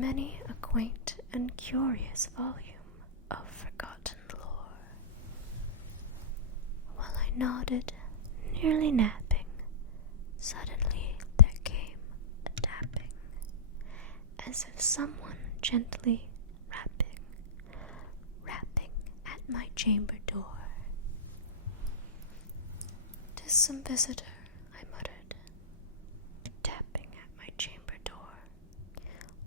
many a quaint and curious volume of forgotten lore. While I nodded, nearly napping, suddenly there came a tapping, as if someone gently rapping at my chamber door. "'Tis some visitor," I muttered, tapping at my chamber door.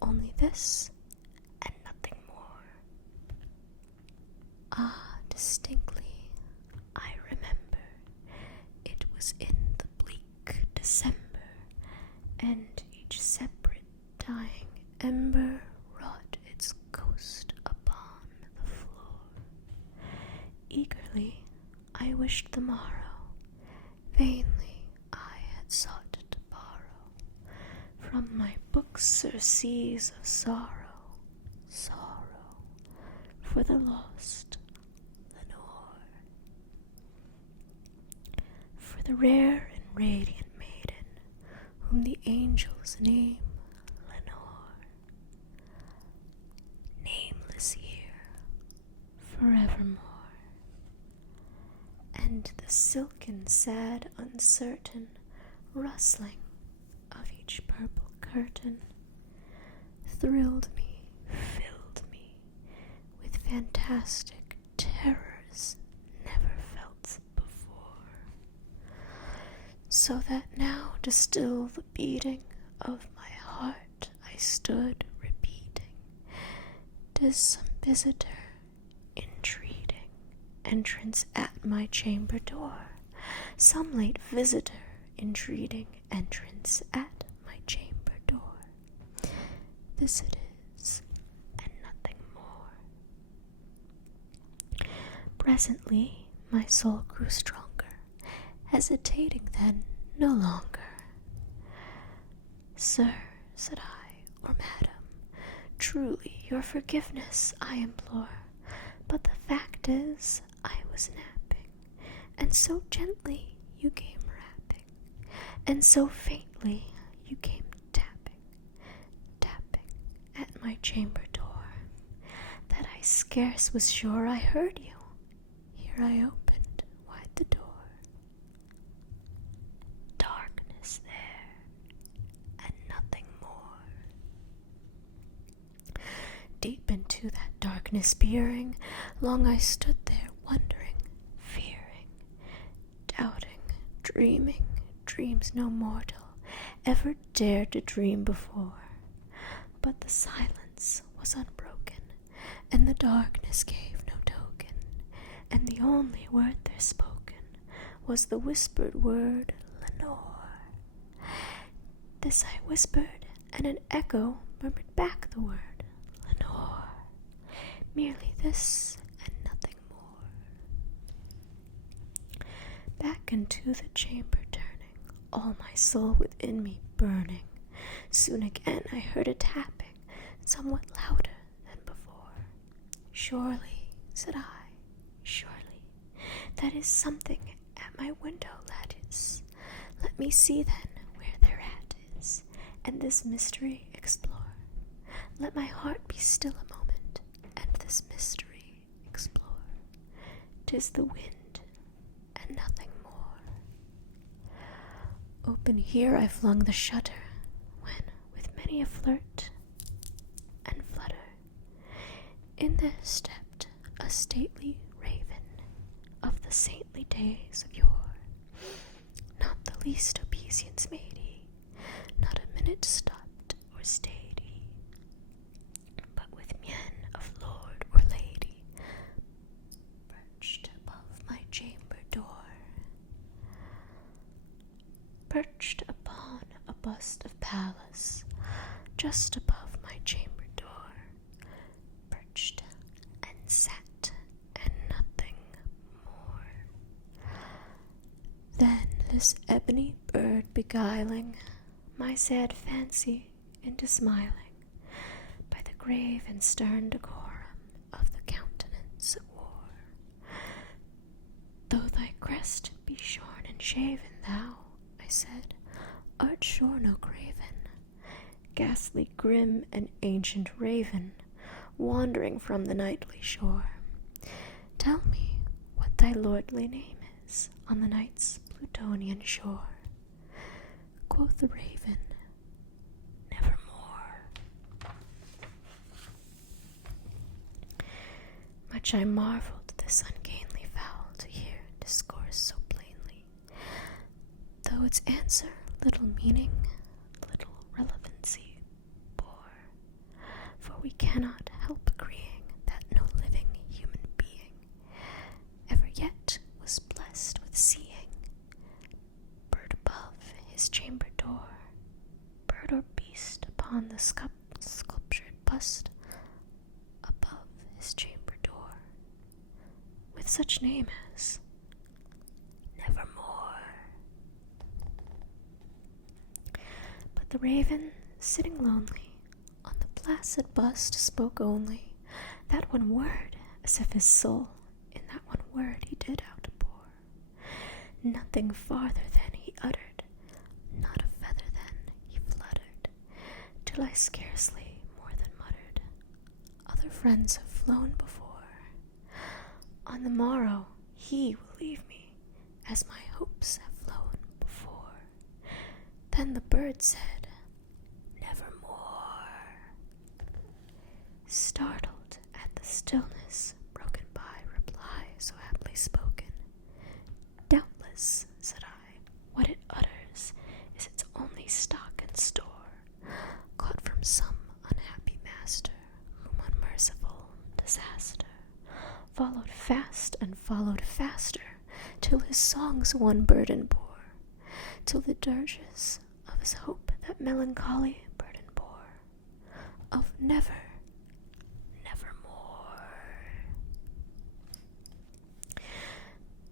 "Only this and nothing more." Ah, distinctly I remember, it was in the bleak December, and each separate dying ember wrought its ghost upon the floor. Eagerly I wished the morrow, vainly I had sought to borrow from my books surcease of sorrow for the lost Lenore, for the rare and radiant maiden whom the angels name Lenore, nameless here forevermore. And the silken, sad, uncertain rustling of each purple curtain thrilled me, filled me with fantastic terrors never felt before, so that now to still the beating of my heart I stood repeating, "'Tis some visitor entreating entrance at my chamber door, some late visitor entreating entrance at my chamber door. This it is, and nothing more." Presently my soul grew stronger, hesitating then no longer. "Sir," said I, "or madam, truly your forgiveness I implore, but the fact is I was napping, and so gently you came rapping, and so faintly you came tapping at my chamber door, that I scarce was sure I heard you. Here I opened wide the door. Darkness there, and nothing more." Deep into that darkness peering, long I stood there wondering, fearing, doubting, dreaming dreams no mortal ever dared to dream before. But the silence was unbroken, and the darkness gave no token, and the only word there spoken was the whispered word "Lenore." This I whispered, and an echo murmured back the word "Lenore." Merely this and nothing more. Back into the chamber turning, all my soul within me burning, soon again I heard a tapping, somewhat louder than before. "Surely," said I, "surely, that is something at my window lattice. Let me see then where thereat is, and this mystery explore. Let my heart be still a moment, and this mystery explore. 'Tis the wind, and nothing more." Open here I flung the shutter, when, with many a flirt and flutter, in there stepped a stately raven of the saintly days of yore. Not the least obeisance made he, not a minute stopped or stayed he, but with mien of lord or lady, perched above my chamber door, perched upon a bust of Pallas, just above my chamber door, perched and sat, and nothing more. Then this ebony bird beguiling my sad fancy into smiling, by the grave and stern decorum of the countenance it wore. "Though thy crest be shorn and shaven, thou," I said, "art sure no craven. ghastly, grim, and ancient raven, wandering from the nightly shore. Tell me what thy lordly name is on the night's Plutonian shore. Quoth the raven, nevermore. Much I marveled this ungainly fowl to hear discourse so plainly, though its answer little meaning, little relevancy bore. For we cannot help agreeing that no living human being ever yet was blessed with seeing bird above his chamber door, bird or beast upon the sculptured bust above his chamber door, with such name as Nevermore. But the raven, sitting lonely on the placid bust, spoke only that one word, as if his soul in that one word he did outpour. Nothing farther than he uttered, not a feather then he fluttered, till I scarcely more than muttered, other friends have flown before. On the morrow he will leave me, as my hopes have flown before. Then the bird said, nevermore. Startled at the stillness broken by reply so aptly spoken, doubtless, said I, what it utters is its only stock and store, caught from some unhappy master, whom unmerciful disaster followed fast and followed faster, till his songs one burden bore, till the dirges of his hope that melancholy burden bore, of nevermore.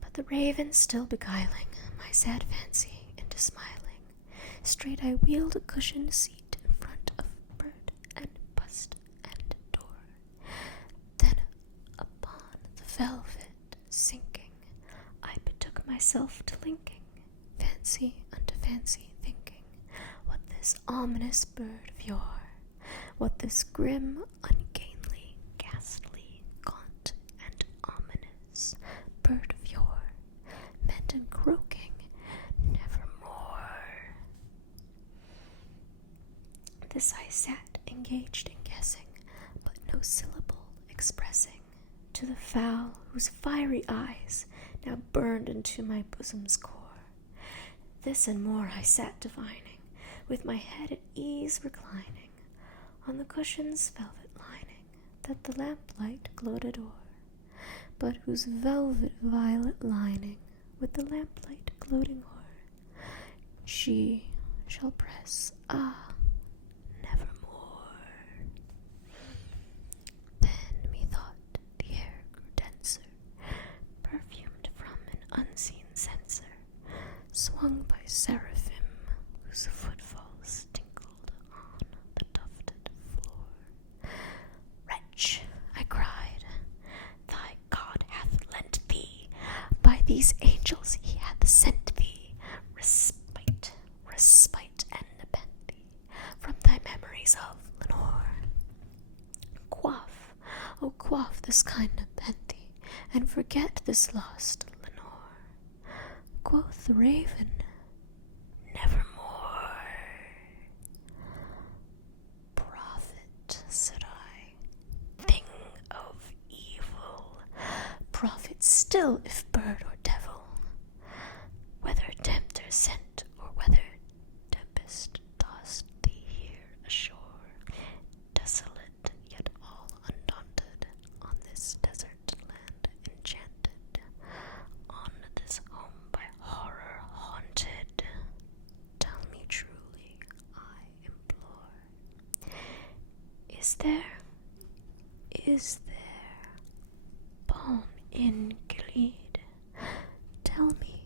But the raven still beguiling my sad fancy into smiling, straight I wheeled a cushioned seat in front of bird and bust and door. Then upon the velvet sinking, I betook myself to linking fancy unto fancy, thinking what this ominous bird of yore, what this grim, ungainly, ghastly, gaunt, and ominous bird of yore meant in croaking nevermore. This I sat engaged in guessing, but no syllable expressing, to the fowl whose fiery eyes now burned into my bosom's core. This and more I sat divining, with my head at ease reclining on the cushion's velvet lining that the lamplight gloated o'er, but whose velvet violet lining with the lamplight gloating o'er she shall press, nevermore. Then methought the air grew denser, perfumed from an unseen censer, swung by seraphim whose footfalls tinkled on the tufted floor. Wretch, I cried, thy God hath lent thee, by these angels he hath sent thee, respite, and nepenthe from thy memories of Lenore. Quaff, oh quaff this kind nepenthe, and forget this lost Lenore. Quoth the raven, nevermore. Prophet, said I, thing of evil, prophet still if bird or devil, whether tempter sent or whether tempest tossed thee here ashore, desolate yet all undaunted, on this desert land enchanted, on this home by horror haunted. Tell me truly, I implore, is there balm in Gilead? Tell me,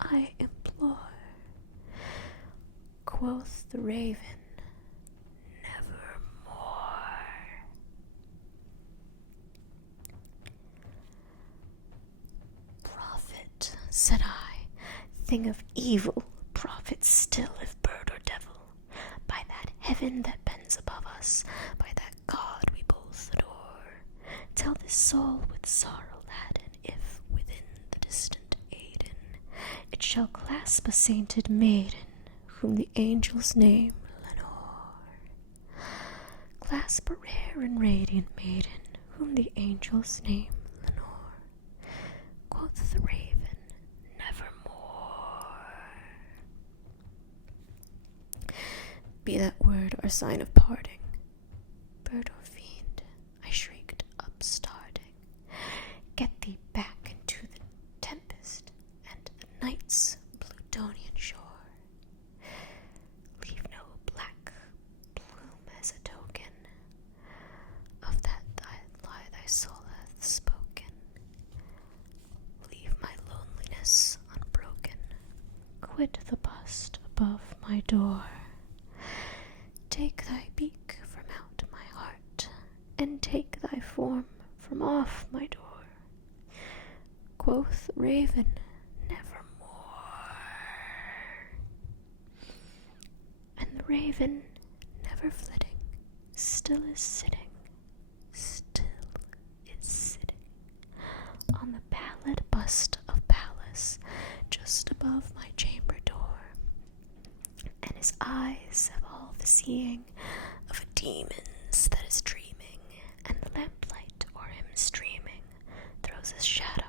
I implore. Quoth the raven, nevermore. Prophet, said I, thing of evil, prophet. prophet still, if bird or devil, by that heaven that bends above us, by that God we both adore. Tell this soul with sorrow laden, if within the distant Aidenn it shall clasp a sainted maiden, whom the angels name Lenore. Clasp a rare and radiant maiden, whom the angels name Lenore. Quoth the raven, nevermore. Be that word or sign of parting, bird or fiend, I shrieked, upstarting. Get thee back into the tempest and the night's Plutonian shore. Leave no black plume as a token of that thy soul hath spoken. Leave my loneliness unbroken. Quit the bust above my door. Take thy beak from out my heart, and take thy form from off my door. Quoth the raven, nevermore. And the raven, never flitting, still is sitting on the pallid bust of Pallas, just above my chamber door. And his eyes have all the seeing of a demon's that is dreaming, and the lamplight o'er him streaming throws a shadow